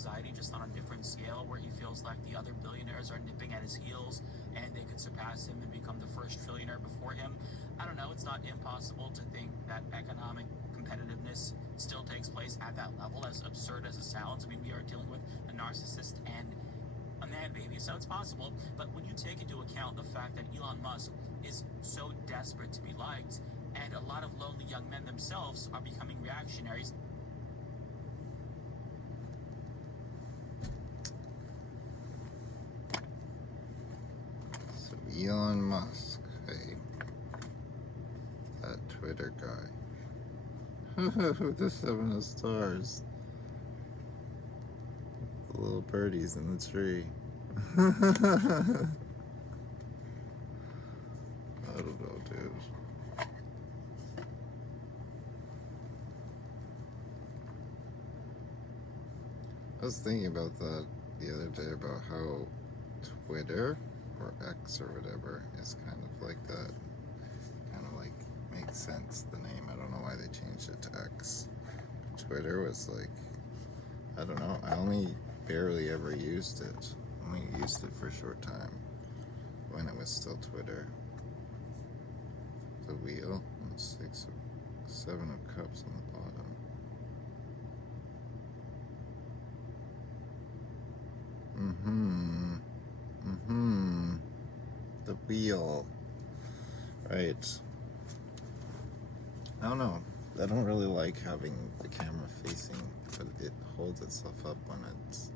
anxiety, just on a different scale, where he feels like the other billionaires are nipping at his heels and they could surpass him and become the first trillionaire before him. I don't know, it's not impossible to think that economic competitiveness still takes place at that level, as absurd as it sounds. I mean, we are dealing with a narcissist and a man baby, so it's possible. But when you take into account the fact that Elon Musk is so desperate to be liked, and a lot of lonely young men themselves are becoming reactionaries. So Elon Musk, hey, that Twitter guy. The 7 of stars. The little birdies in the tree. I don't know, dude. I was thinking about that the other day, about how Twitter, or X or whatever, is kind of like that. Kind of like makes sense, the name. I don't know why they changed it to X. Twitter was like, I don't know, I only barely ever used it. Only used it for a short time when it was still Twitter. The wheel, and 7 of cups on the bottom. The wheel. Right. I don't know. I don't really like having the camera facing, but it holds itself up when it's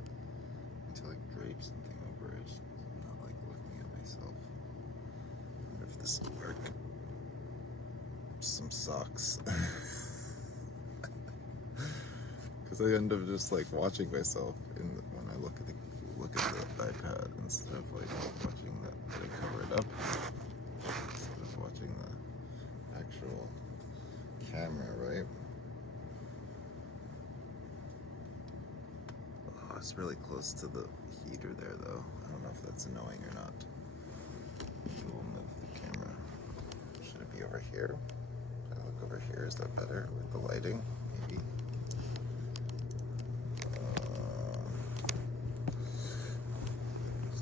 until it drapes something over it. I'm not like looking at myself. I wonder if this will work. Some socks. Because I end up just like watching myself when I look at the iPad instead of like watching that I cover it up, instead of watching the actual camera, right? Oh, it's really close to the heater there, though. I don't know if that's annoying or not. We'll move the camera. Should it be over here? Should I look over here? Is that better with the lighting? Maybe.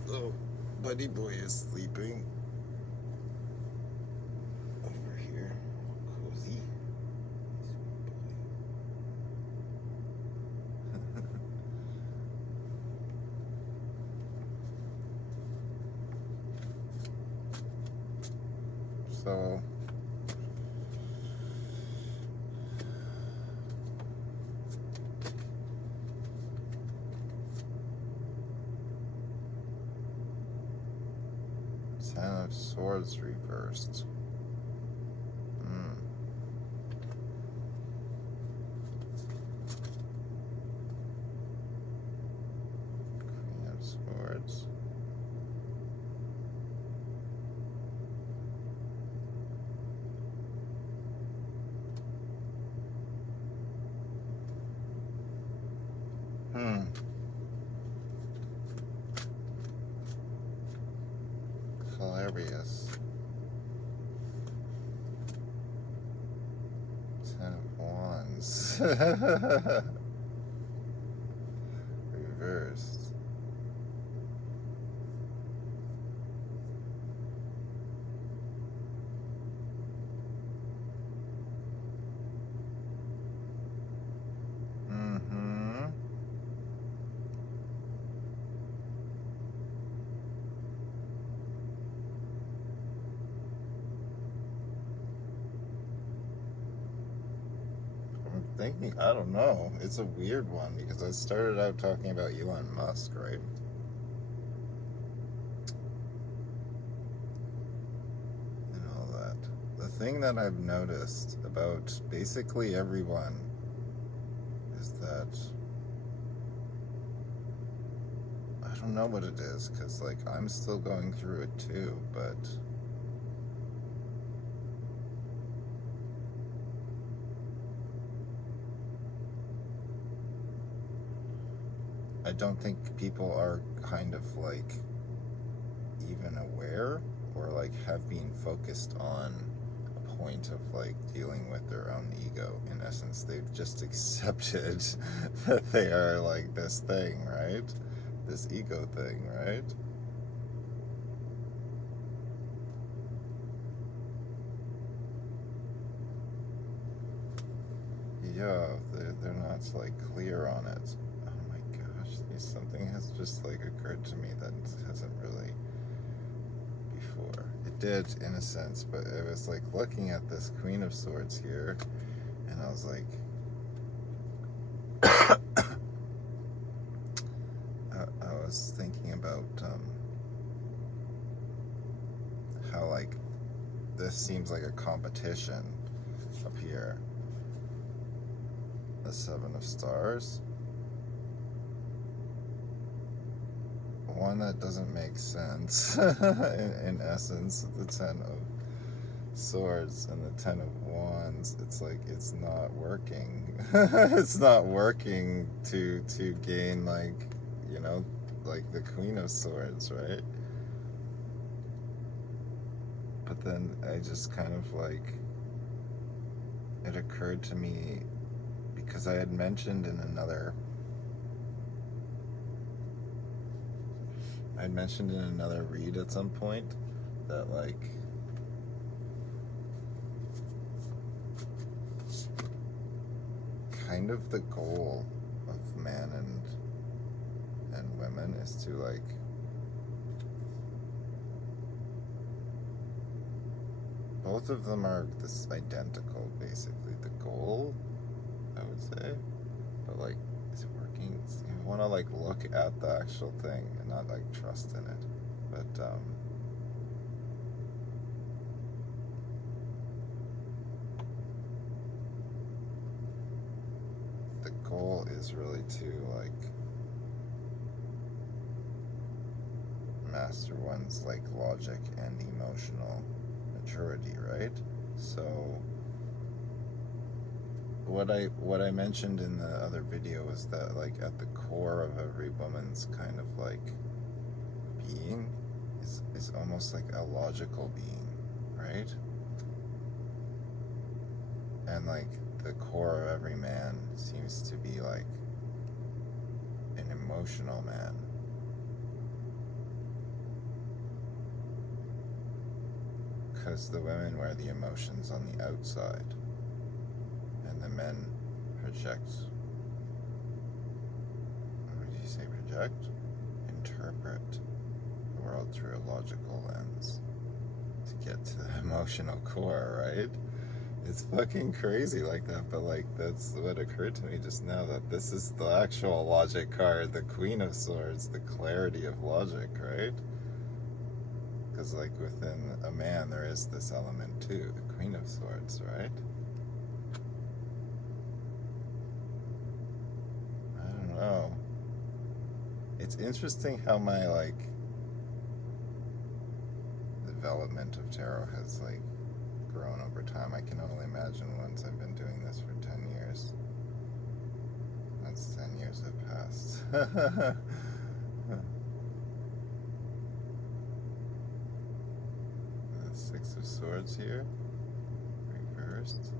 So, Buddy Boy is sleeping over here, cozy. So, Ten of Swords reversed. Queen of Swords. Hilarious. 10 of Wands. Reversed. Thinking, I don't know. It's a weird one because I started out talking about Elon Musk, right? And all that. The thing that I've noticed about basically everyone is that I don't know what it is, because like I'm still going through it too, but I don't think people are kind of like even aware or like have been focused on a point of like dealing with their own ego. In essence, they've just accepted that they are like this thing, right? This ego thing, right? Yeah, they're not like clear on it. Oh my gosh, something has just like occurred to me that hasn't really before. It did in a sense, but it was like looking at this Queen of Swords here, and I was like, I was thinking about how like this seems like a competition up here. The Seven of Stars. One that doesn't make sense in essence. The Ten of Swords and the Ten of Wands. It's like it's not working. It's not working to gain like, you know, like the Queen of Swords, right? But then I just kind of like, it occurred to me because I had mentioned in another read at some point that like kind of the goal of man and women is to like both of them are this identical, basically the goal, I would say, but like is it working? You want to like look at the actual thing and not like trust in it, but the goal is really to like master one's like logic and emotional maturity, right? So what I mentioned in the other video was that like at the core of every woman's kind of like being is almost like a logical being, right? And like the core of every man seems to be like an emotional man. Because the women wear the emotions on the outside, and the men project. What did you say? Project? Interpret the world through a logical lens to get to the emotional core, right? It's fucking crazy like that, but like that's what occurred to me just now, that this is the actual logic card, the Queen of Swords, the clarity of logic, right? Because like within a man there is this element too, the Queen of Swords, right? I don't know. It's interesting how my like development of tarot has like grown over time. I can only imagine once I've been doing this for 10 years. That's 10 years have passed. The Six of Swords here, reversed.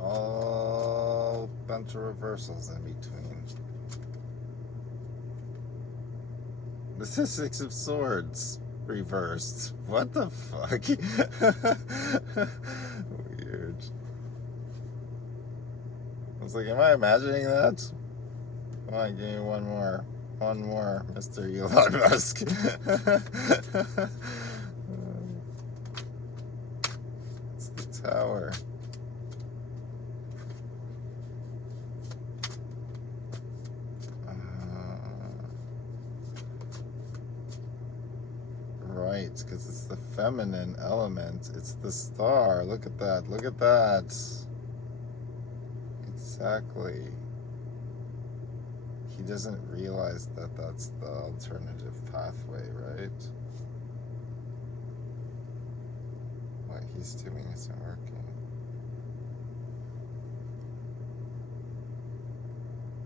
All bunch of reversals in between. This is Six of Swords reversed. What the fuck? Weird. I was like, am I imagining that? Come on, give me one more, Mr. Elon Musk. It's the Tower. Right, because it's the feminine element. It's the star. Look at that. Look at that. Exactly. He doesn't realize that that's the alternative pathway, right? What he's doing isn't working.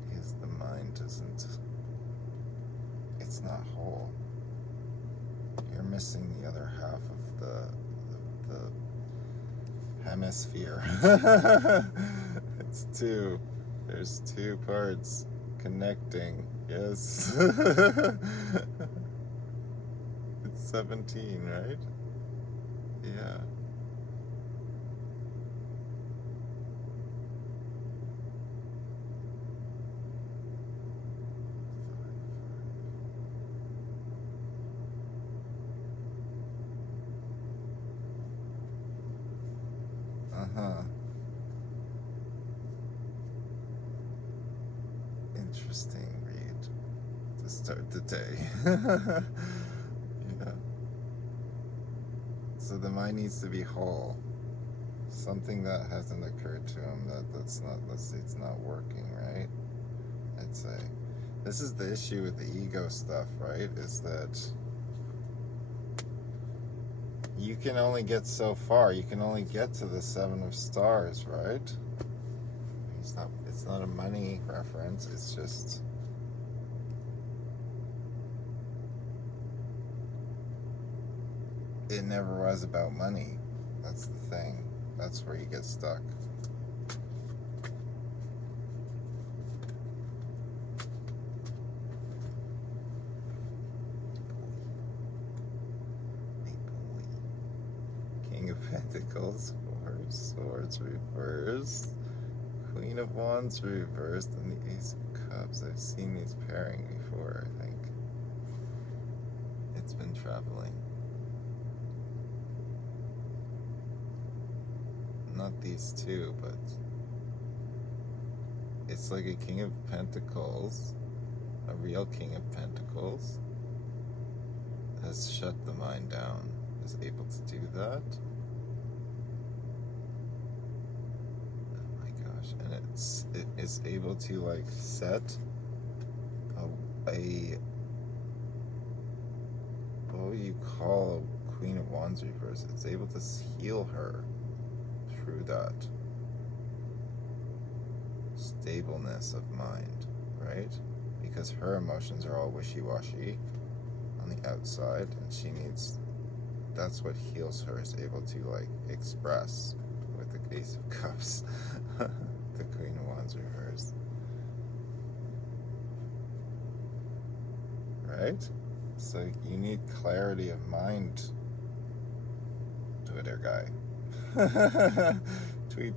Because the mind doesn't It's not whole. You're missing the other half of the hemisphere. It's two. There's two parts connecting. Yes. It's 17, right? Yeah. Uh-huh. Interesting read to start the day. Yeah. So the mind needs to be whole. Something that hasn't occurred to him that's not, let's say it's not working, right? I'd say. This is the issue with the ego stuff, right? Is that you can only get so far. You can only get to the Seven of Stars, right? It's not a money reference. It's just it never was about money. That's the thing. That's where you get stuck. King of Pentacles, Four of Swords reversed, Queen of Wands reversed, and the Ace of Cups. I've seen these pairing before, I think. It's been traveling. Not these two, but it's like a King of Pentacles, a real King of Pentacles, has shut the mind down, is able to do that. Oh my gosh, and it is able to like set a what you call a Queen of Wands reverse. It's able to heal her through that stableness of mind, right? Because her emotions are all wishy-washy on the outside, and she needs, that's what heals her, is able to like express with the Ace of Cups. The Queen of Wands reversed, right? So you need clarity of mind, Twitter guy. Tweet.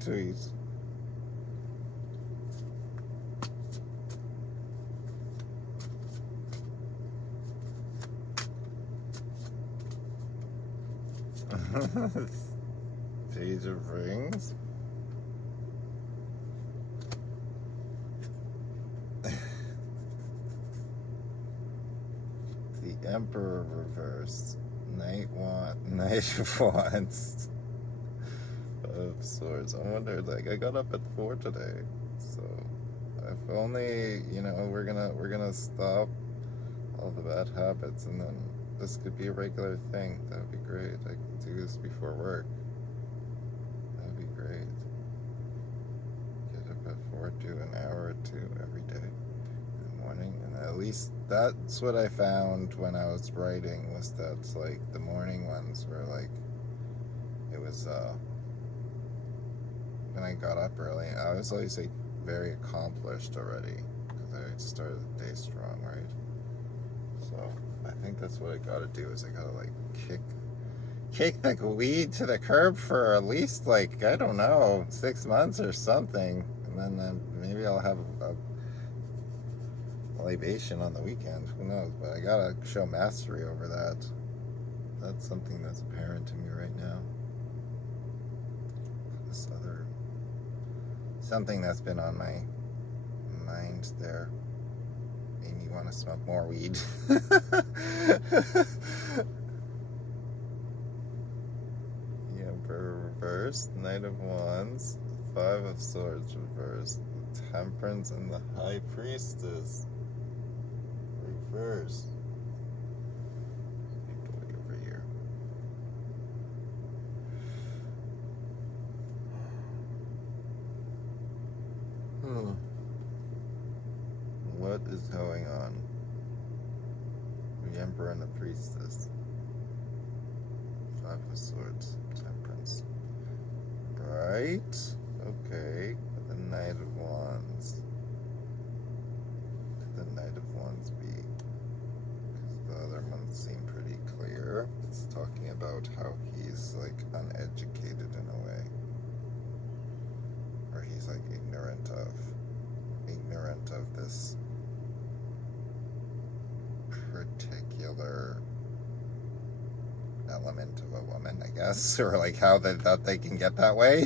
Page of Rings. The Emperor reversed. Knight of Wands. Of Swords. I wonder, like, I got up at 4 today, so if only, we're gonna stop all the bad habits, and then this could be a regular thing. That would be great. I could do this before work. That would be great. Get up at 4, do an hour or 2 every day in the morning, and at least that's what I found when I was writing, was that like the morning ones were like, it was when I got up early, I was always like very accomplished already because I started the day strong, right? So I think that's what I gotta do, is I gotta like kick the weed to the curb for at least like, I don't know, 6 months or something, and then maybe I'll have a libation on the weekend, who knows, but I gotta show mastery over that. That's something that's apparent to me right now. This other, something that's been on my mind there, made me want to smoke more weed. The Emperor reversed, Knight of Wands, Five of Swords reversed, the Temperance and the High Priestess reversed. Way over here. What is going on? Emperor and the Priestess. Five of Swords, Temperance. Right? Okay. The Knight of Wands. The Knight of Wands be? Because the other ones seem pretty clear. It's talking about how he's like uneducated in a way. Or he's like ignorant of this particular element of a woman, I guess, or like how they thought they can get that way.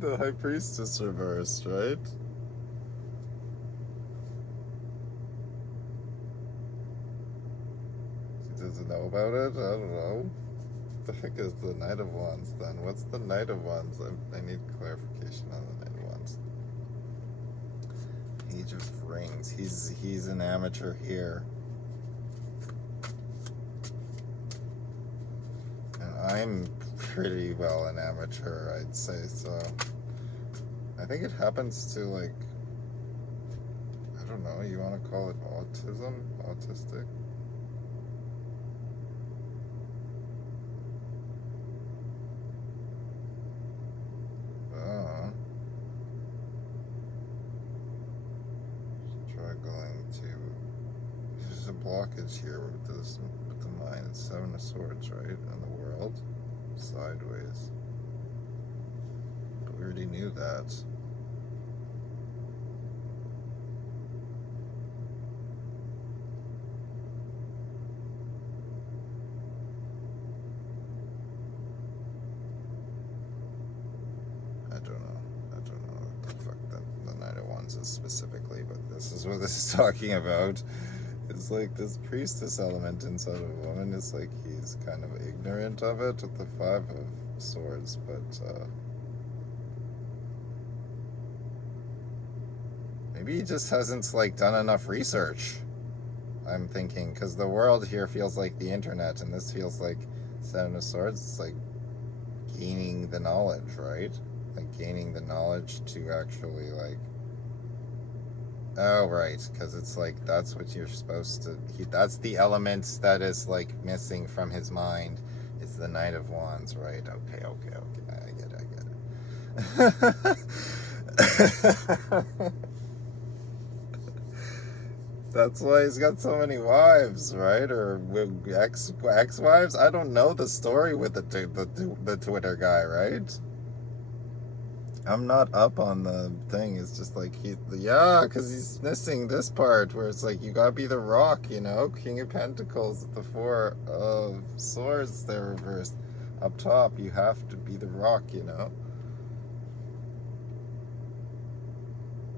The High Priestess reversed, right? She doesn't know about it? I don't know. What the heck is the Knight of Wands then? What's the Knight of Wands? I need clarification on the Knight of Wands. Page of Rings. He's an amateur here. And I'm pretty well an amateur, I'd say, so I think it happens to, like, I don't know, you want to call it autism? Autistic? Struggling to... There's a blockage here with the mind. It's Seven of Swords, right? And the world. Sideways. But we already knew that. I don't know what the fuck the Knight of Wands is specifically, but this is what this is talking about. It's like this priestess element inside of a woman. It's like he's kind of ignorant of it with the Five of Swords, but maybe he just hasn't like done enough research. I'm thinking, because the world here feels like the internet, and this feels like Seven of Swords. It's like gaining the knowledge, right? Like gaining the knowledge to actually like, oh right, because it's like that's what you're supposed to, that's the element that is like missing from his mind. It's the Knight of Wands, right? Okay, I get it. That's why he's got so many wives, right? Or ex-wives? I don't know the story with the Twitter guy, right? I'm not up on the thing. It's just like because he's missing this part where it's like you gotta be the Rock, you know? King of Pentacles with the Four of Swords there reversed. Up top, you have to be the Rock, you know?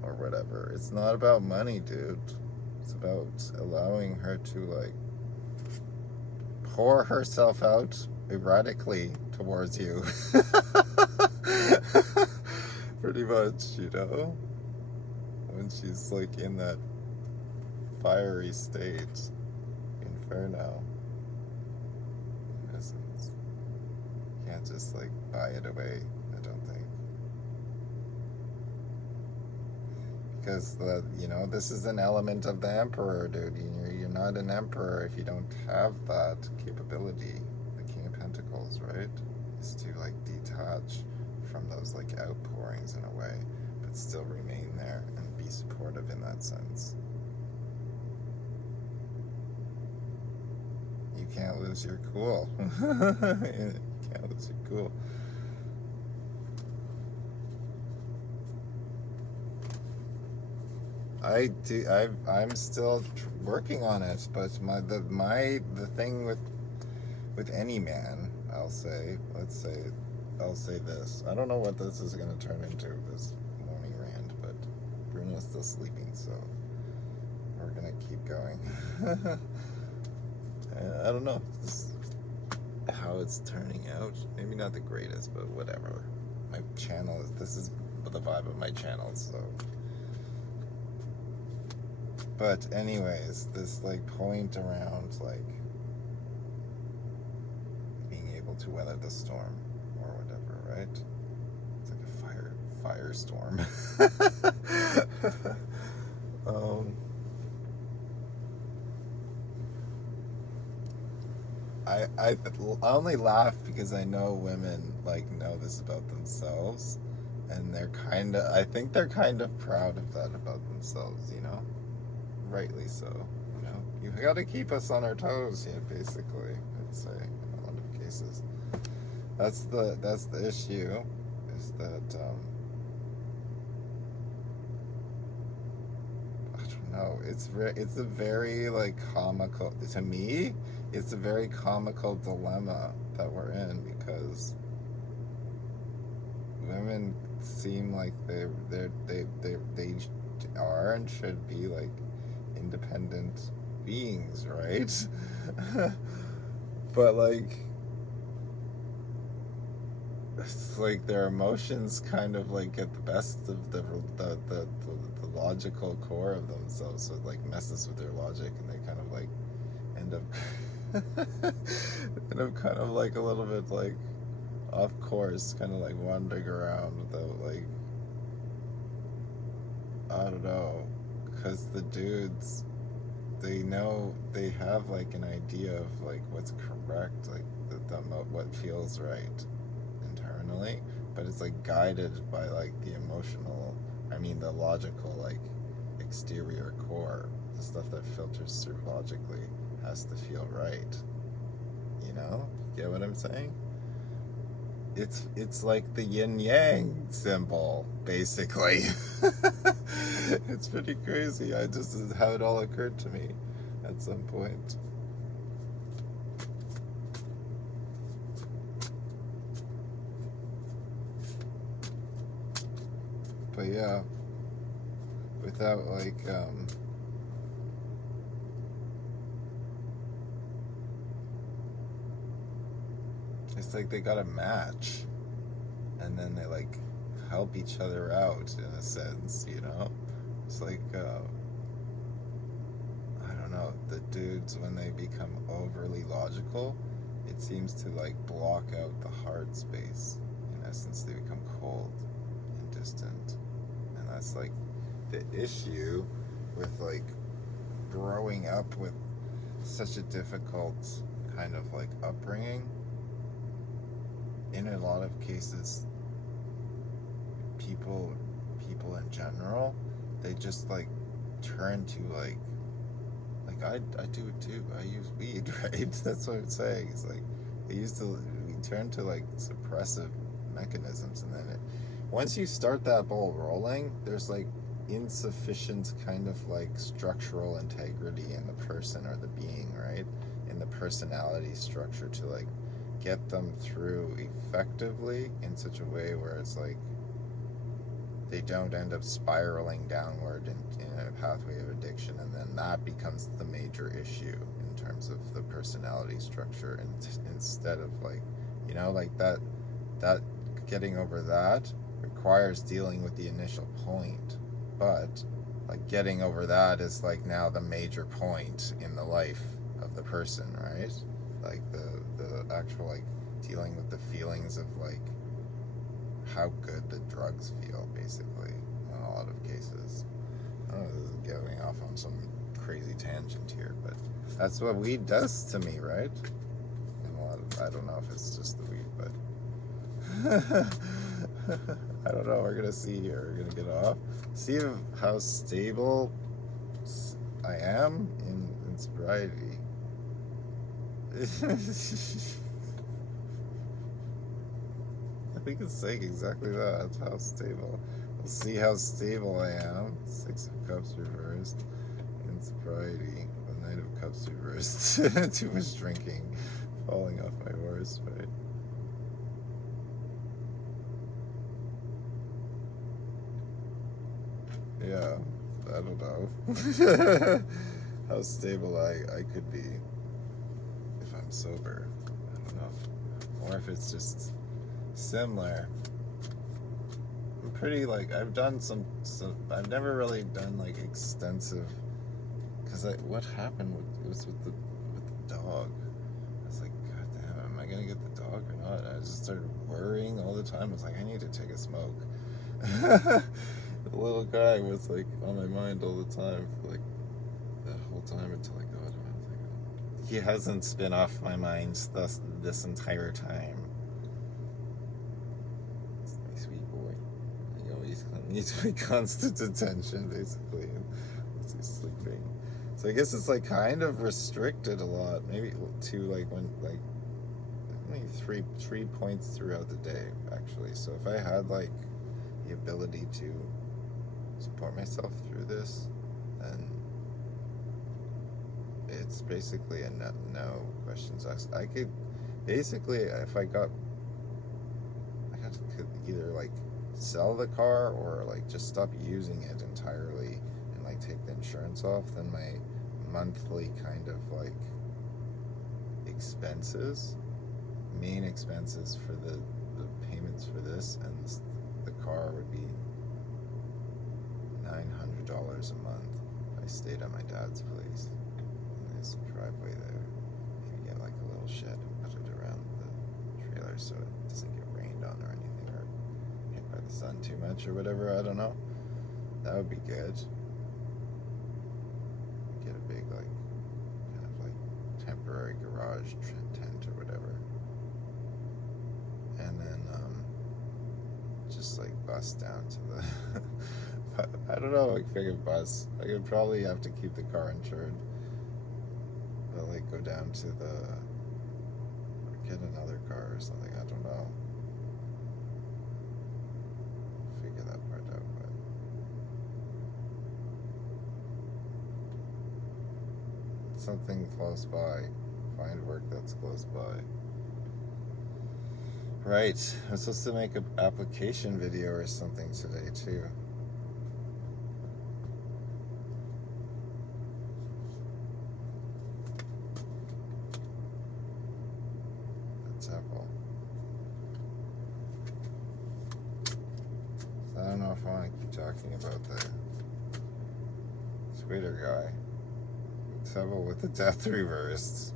Or whatever. It's not about money, dude. It's about allowing her to like pour herself out erratically towards you. Pretty much, you know? When she's like in that fiery state. Inferno. In essence. You can't just like buy it away, I don't think. Because this is an element of the Emperor, dude. You're not an Emperor if you don't have that capability. The King of Pentacles, right? Is to like detach from those like outpourings in a way, but still remain there and be supportive in that sense. You can't lose your cool. You can't lose your cool. I'm still working on it, but the thing with any man, I'll say this. I don't know what this is going to turn into, this morning rant, but Bruno's still sleeping, so we're going to keep going. I don't know how it's turning out. Maybe not the greatest, but whatever. My channel this is the vibe of my channel, so. But anyways, this like point around like being able to weather the storm or whatever, right? It's like a firestorm. I only laugh because I know women like know this about themselves, and I think they're kind of proud of that about themselves, you know, rightly so. You know, you got to keep us on our toes here, basically. I'd say in a lot of cases. That's the issue, is that I don't know. It's a very like comical to me. It's a very comical dilemma that we're in because women seem like they are and should be like independent beings, right? But like it's like their emotions kind of like get the best of the logical core of themselves, so it like messes with their logic, and they kind of like end up end up kind of like a little bit like off course, kind of like wandering around without like, I don't know, because the dudes, they know, they have like an idea of like what's correct, like what feels right internally, but it's like guided by like the emotional, the logical, like exterior core, the stuff that filters through logically has to feel right, you know? Get what I'm saying? It's like the yin yang symbol, basically. It's pretty crazy. I just how it all occurred to me at some point. But yeah, without like it's like they got a match, and then they like help each other out in a sense, you know? It's like I don't know, the dudes, when they become overly logical, it seems to like block out the heart space. In essence, they become cold and distant, and that's like the issue with like growing up with such a difficult kind of like upbringing. In a lot of cases, people in general, they just like turn to like I do it too. I use weed, right? That's what I'm saying. It's like we turn to like suppressive mechanisms, and then once you start that ball rolling, there's like insufficient kind of like structural integrity in the person or the being, right? In the personality structure to like get them through effectively in such a way where it's like they don't end up spiraling downward in a pathway of addiction, and then that becomes the major issue in terms of the personality structure, and instead of like, you know, like that getting over that requires dealing with the initial point, but like getting over that is like now the major point in the life of the person, right? Like the actual like dealing with the feelings of like how good the drugs feel, basically, in a lot of cases. I don't know, this is going off on some crazy tangent here, but that's what weed does to me, right? And I don't know if it's just the weed, but I don't know. We're gonna see here. We're gonna get off. See how stable I am in sobriety. I think it's saying exactly that. How stable. We'll see how stable I am. 6 of Cups reversed in sobriety. The Knight of Cups reversed. Too much drinking. Falling off my horse, right? Yeah, I don't know. How stable I could be if I'm sober. I don't know. Or if it's just similar. I'm pretty like I've done some I've never really done like extensive, because what happened was with the dog. I was like, God damn, am I gonna get the dog or not? I just started worrying all the time. I was like, I need to take a smoke. The little guy was like on my mind all the time for like that whole time until I got him. I was like, he hasn't been off my mind this entire time. It's my sweet boy. He always needs my constant attention, basically, unless he's sleeping. So I guess it's like kind of restricted a lot. Maybe to like when like maybe three points throughout the day, actually. So if I had like the ability to support myself through this, then it's basically a no questions asked. I could basically, if I could either like sell the car or like just stop using it entirely and like take the insurance off, then my monthly kind of like expenses, main expenses for the payments for this and the car would be $900 a month if I stayed at my dad's place. There's a driveway there. Maybe get like a little shed and put it around the trailer so it doesn't get rained on or anything or hit by the sun too much or whatever. I don't know. That would be good. Get a big like kind of like temporary garage tent or whatever. And then just like bus down to the I don't know, like figure bus. I could probably have to keep the car insured. But like go down to the or get another car or something, I don't know. Figure that part out, but something close by. Find work that's close by. Right. I'm supposed to make an application video or something today too. So I don't know if I want to keep talking about the Twitter guy. Trouble with the death reversed.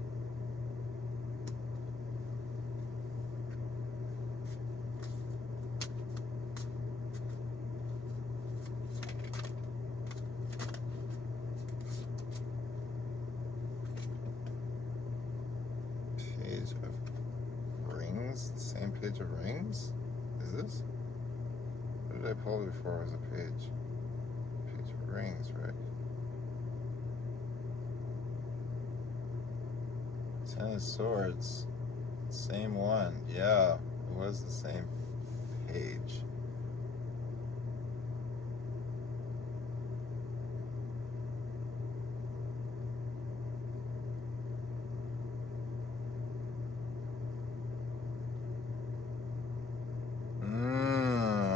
Page of rings? The same page of rings? Is this? What did I pull before was a page? Page of rings, right? Ten of Swords. Same one. Yeah, it was the same page.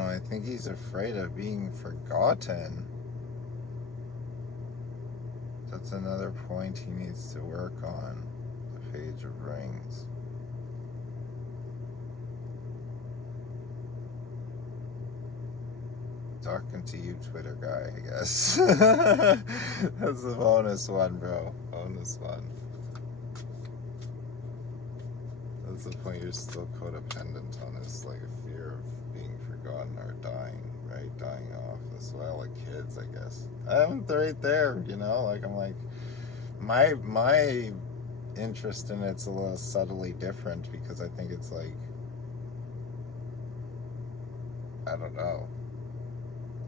I think he's afraid of being forgotten. That's another point he needs to work on. The Page of Rings. Talking to you, Twitter guy, I guess. That's the bonus one, bro. Bonus one. That's the point you're still codependent on, is like a fear of being forgotten or dying, right? Dying off. That's why I like kids, I guess. I'm right there, you know? Like, I'm like, my interest in it's a little subtly different because I think it's like, I don't know.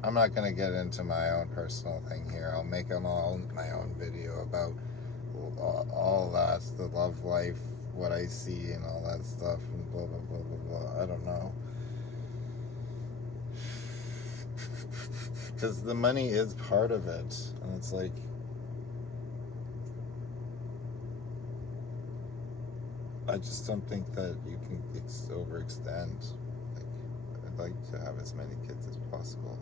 I'm not going to get into my own personal thing here. I'll make my own video about all that, the love life, what I see and all that stuff and blah, blah, blah, blah, blah. I don't know. Because the money is part of it. And it's like, I just don't think that you can overextend. Like, I'd like to have as many kids as possible.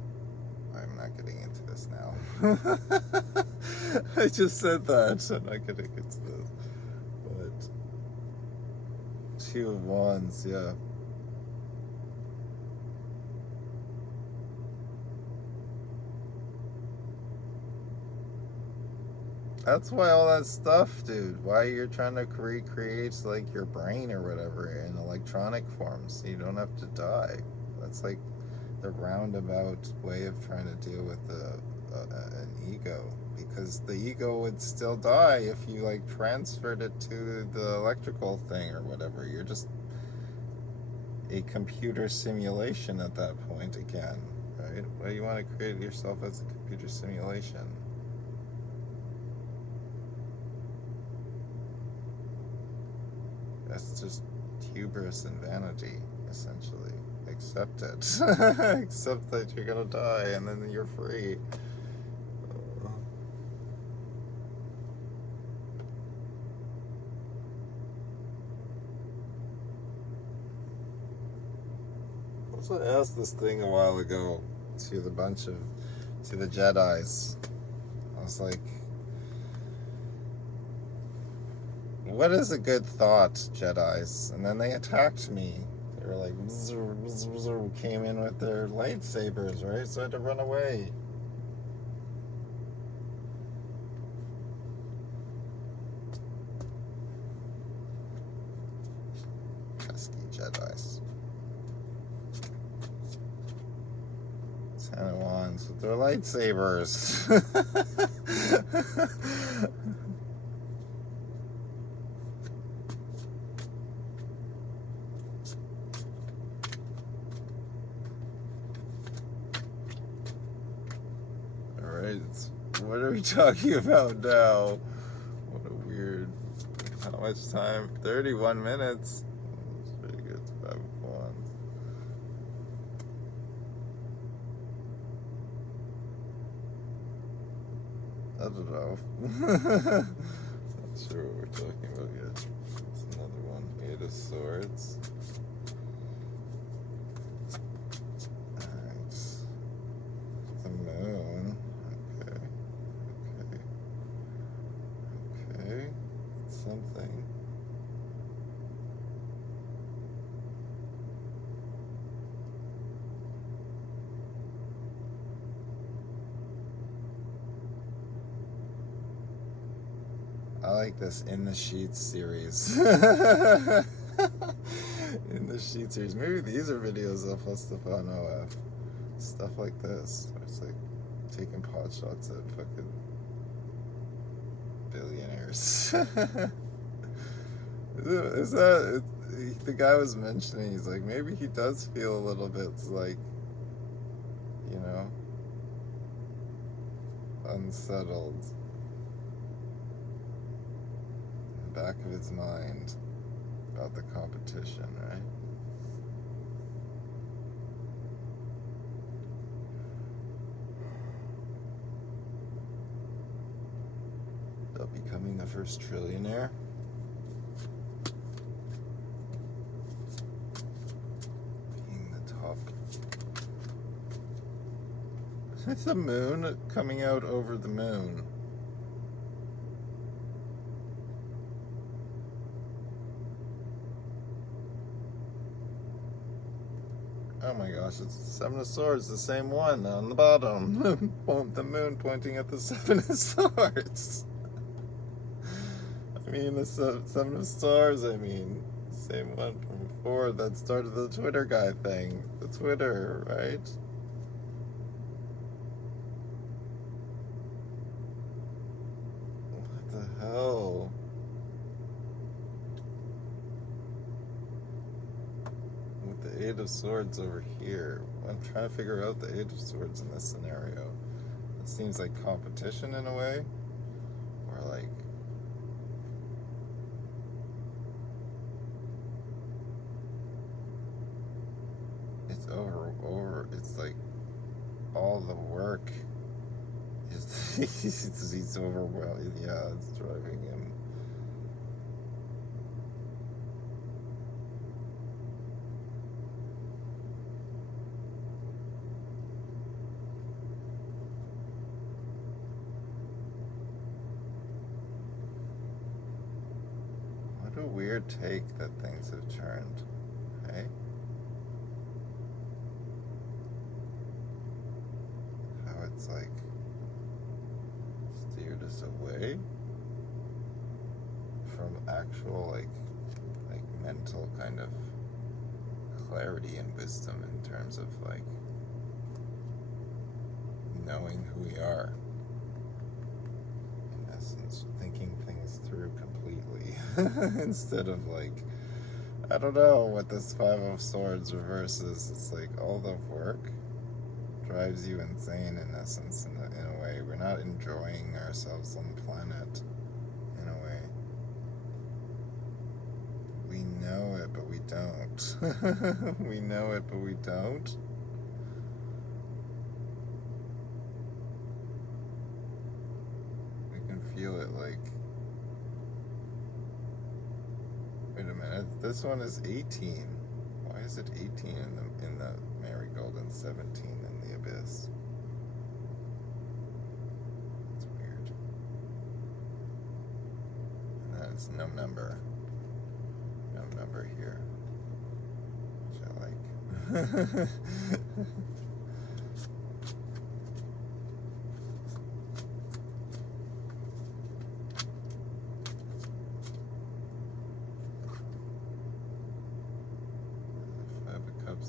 I'm not getting into this now. I just said that. I'm not getting into this. But 2 of Wands, yeah. That's why all that stuff, dude. Why you're trying to recreate like your brain or whatever in electronic form so you don't have to die. That's like the roundabout way of trying to deal with an ego. because the ego would still die if you like transferred it to the electrical thing or whatever. You're just a computer simulation at that point again, right? Why do you want to create yourself as a computer simulation? That's just hubris and vanity, essentially. Accept it. Accept that you're gonna die and then you're free. So I asked this thing a while ago to the Jedis. I was like, what is a good thought, Jedis? And then they attacked me. They were like, bzz, bzz, bzz, came in with their lightsabers, right? So I had to run away. Pesky Jedis. 10 of Wands with their lightsabers. Alright, what are we talking about now? What a weird... How much time? 31 minutes. That's pretty good. 5 of Wands. I don't know. Not sure what we're talking about yet. There's another one. 8 of Swords. Alright. The Moon. Okay. Okay. Something. I like this In the Sheets series. In the Sheets series. Maybe these are videos I'll post up on OF. Stuff like this. Where it's like taking pot shots at fucking billionaires. Is that... the guy was mentioning, he's like, maybe he does feel a little bit like, you know, unsettled. Back of his mind about the competition, right? About becoming the first trillionaire. Being the top. It's the moon coming out over the moon. Oh my gosh, it's the 7 of Swords, the same one on the bottom. The moon pointing at the 7 of Swords. I mean, the 7 of Stars, I mean. Same one from before that started the Twitter guy thing. The Twitter, right? What the hell? The 8 of Swords over here. I'm trying to figure out the 8 of Swords in this scenario. It seems like competition in a way. Or like... It's it's like all the work is... he's overwhelmed. Yeah, it's driving him. What a weird take that things have turned, hey? How it's like steered us away from actual like mental kind of clarity and wisdom in terms of like knowing who we are. essence, thinking things through completely instead of like, I don't know what this Five of Swords reverses. It's like all the work drives you insane in essence, in a way. We're not enjoying ourselves on the planet in a way. We know it, but we don't. We know it, but we don't. We can feel it like, wait a minute, this one is 18. Why is it 18 in the Marigold and 17 in the Abyss? It's weird. And then it's no number. No number here. Which I like.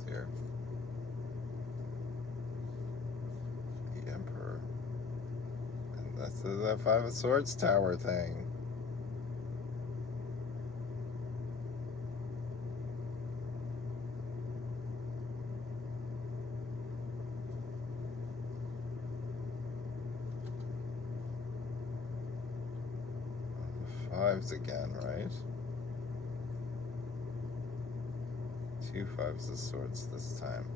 Here. The Emperor. And that's the Five of Swords tower thing. Fives again, right? Two fives of swords this time.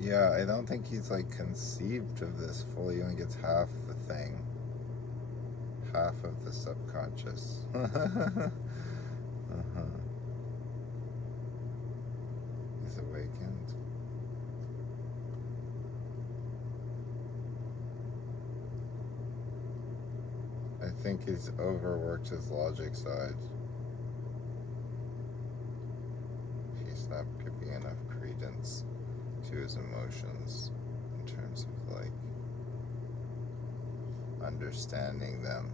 Yeah, I don't think he's like conceived of this fully. He only gets half the thing. Half of the subconscious. He's awakened. I think he's overworked his logic side. He's not giving enough credence to his emotions in terms of like understanding them.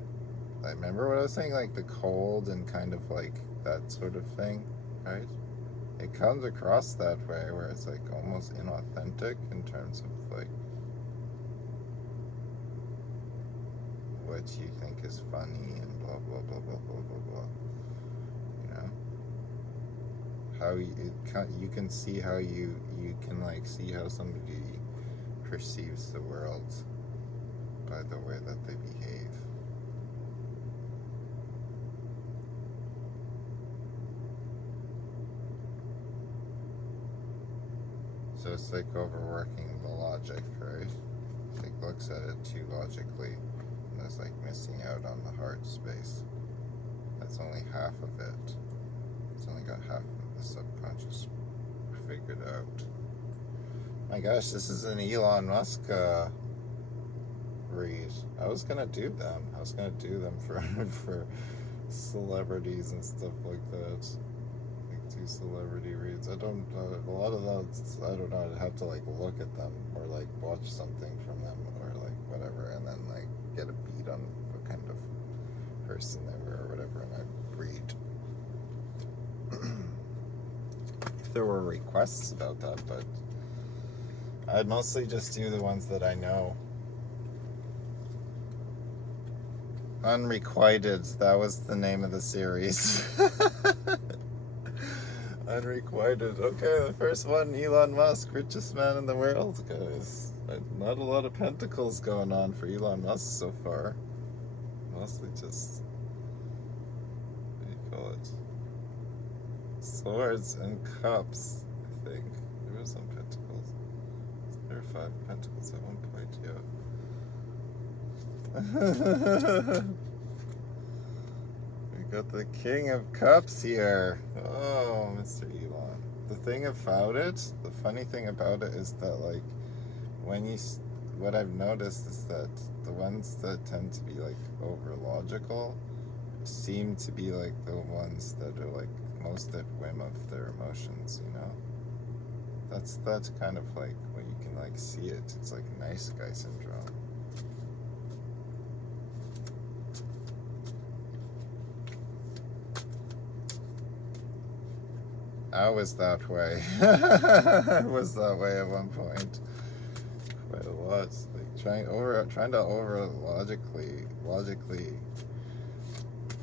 Like, remember what I was saying, like the cold and kind of like that sort of thing, right? It comes across that way where it's like almost inauthentic in terms of like what you think is funny and blah blah blah blah blah blah blah. You know, how you can see how you can like see how somebody perceives the world by the way that they behave. So it's like overworking the logic, right? It's like looks at it too logically, and it's like missing out on the heart space. That's only half of it. It's only got half of the subconscious figured out. My gosh, this is an Elon Musk read. I was gonna do them. I was gonna do them for for celebrities and stuff like that. Do celebrity reads. I don't a lot of those, I don't know, I'd have to like look at them or like watch something from them or like whatever, and then like get a beat on what kind of person they were or whatever, and I'd read if there were requests about that, but I'd mostly just do the ones that I know. Unrequited, that was the name of the series. Unrequited. Okay, the first one, Elon Musk, richest man in the world, guys. Not a lot of pentacles going on for Elon Musk so far. Mostly just, what do you call it? Swords and cups, I think. There were some pentacles. There were 5 pentacles at one point, yeah. We got the King of Cups here. Oh, Mr. Elon. The thing about it, the funny thing about it is that, like, when you, what I've noticed is that the ones that tend to be, like, over logical seem to be, like, the ones that are, like, most at whim of their emotions, you know? That's kind of, like, when you can, like, see it. It's, like, nice guy syndrome. I was that way. I was that way at one point. Quite a lot. Like trying to over logically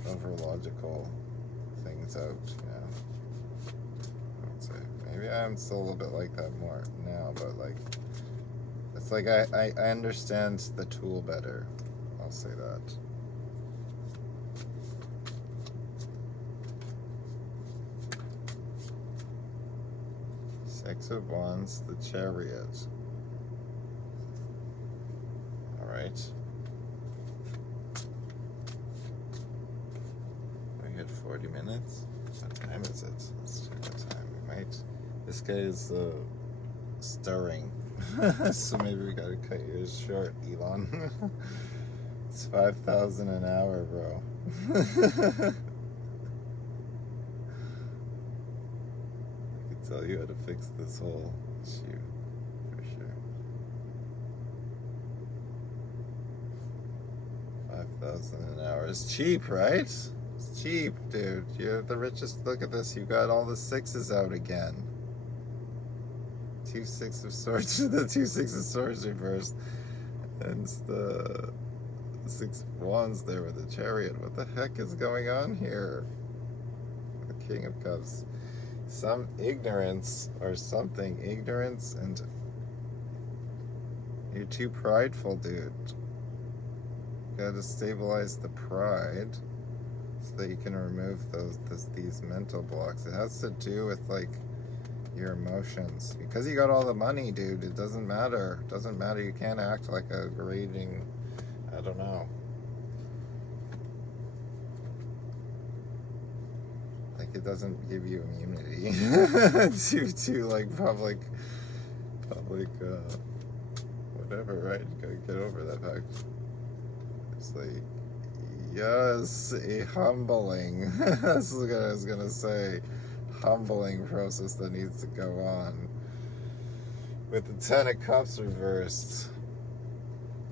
over logical things out. Yeah. I would say maybe I'm still a little bit like that more now, but like it's like I understand the tool better. I'll say that. Six of Wands, the Chariot. Alright. We hit 40 minutes. What time is it? Let's check the time. We might. This guy is stirring. So maybe we gotta cut yours short, Elon. It's 5,000 an hour, bro. Tell you how to fix this whole issue for sure. 5,000 an hour is cheap, right? It's cheap, dude. You're the richest. Look at this. You got all the sixes out again. 2 6 of swords. The 2 6 of swords reversed, and the 6 of wands there with the chariot. What the heck is going on here? The King of Cups. Some ignorance or something. Ignorance, and you're too prideful, dude. You gotta stabilize the pride so that you can remove these mental blocks. It has to do with like your emotions. Because you got all the money, dude, it doesn't matter. It doesn't matter. You can't act like a raging, I don't know. Like it doesn't give you immunity to like public whatever, right? You gotta get over that fact. It's like, yes, a humbling. That's what I was gonna say. Humbling process that needs to go on. With the 10 of Cups reversed.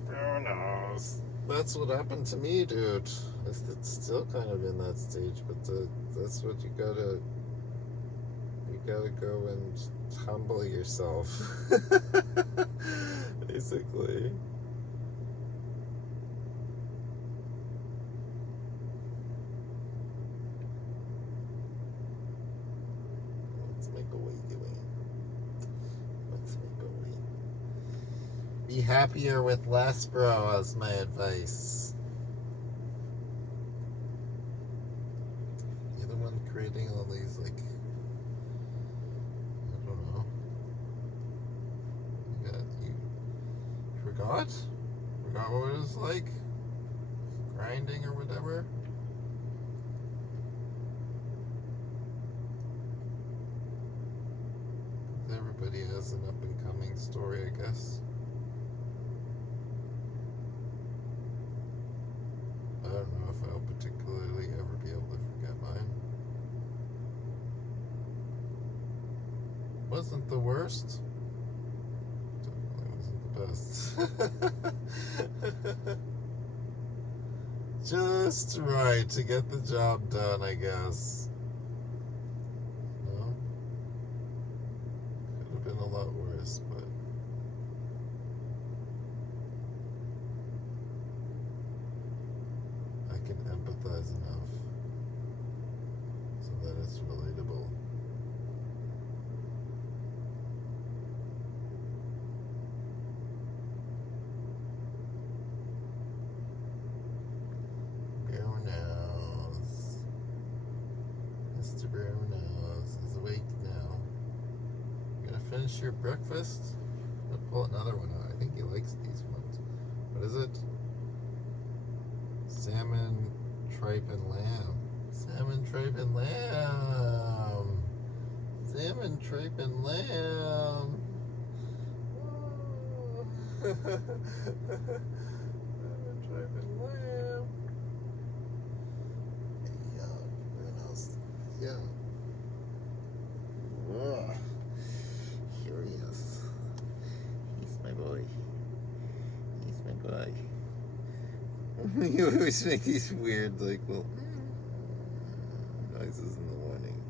Who knows? That's what happened to me, dude. It's still kind of in that stage, but that's what you gotta go and humble yourself. Basically. Let's make a way, Let's make a way. Be happier with less, bro, is my advice. You're the one creating all these, like, I don't know. You forgot? Forgot what it was like? Grinding or whatever? Everybody has an up and coming story, I guess. I don't know if I'll particularly ever be able to forget mine. Wasn't the worst. Definitely wasn't the best. Just right to get the job done, I guess. No? Could have been a lot worse, but I can empathize enough so that it's relatable. Brownhouse. Mr. Brownhouse is awake now. You gonna finish your breakfast? I'm gonna pull another one out. I think he likes these ones. What is it? Salmon, tripe, and lamb. Salmon, tripe, and lamb. Salmon, tripe, and lamb. Salmon, tripe, and lamb. Yeah, Brownhouse. Yeah. Ugh. Here he is. He's my boy. He's my boy. You always make these weird, like, little noises in the morning.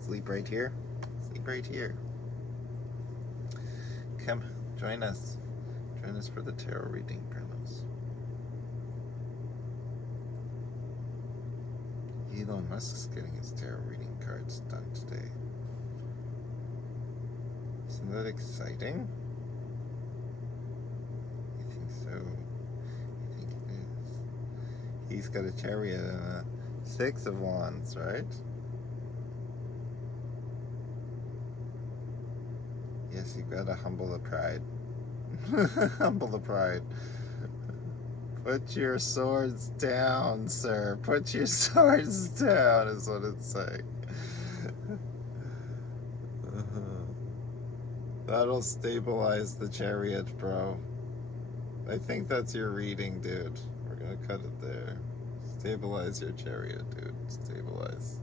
Sleep right here. Sleep right here. Come, join us. Join us for the tarot reading, Primos. Elon Musk's getting his tarot reading cards done today. Isn't that exciting? I think so. I think it is. He's got a chariot and a 6 of wands, right? Yes, you gotta humble the pride. Humble the pride. Put your swords down, sir. Put your swords down is what it's saying. That'll stabilize the chariot, bro. I think that's your reading, dude. We're gonna cut it there. Stabilize your chariot, dude. Stabilize.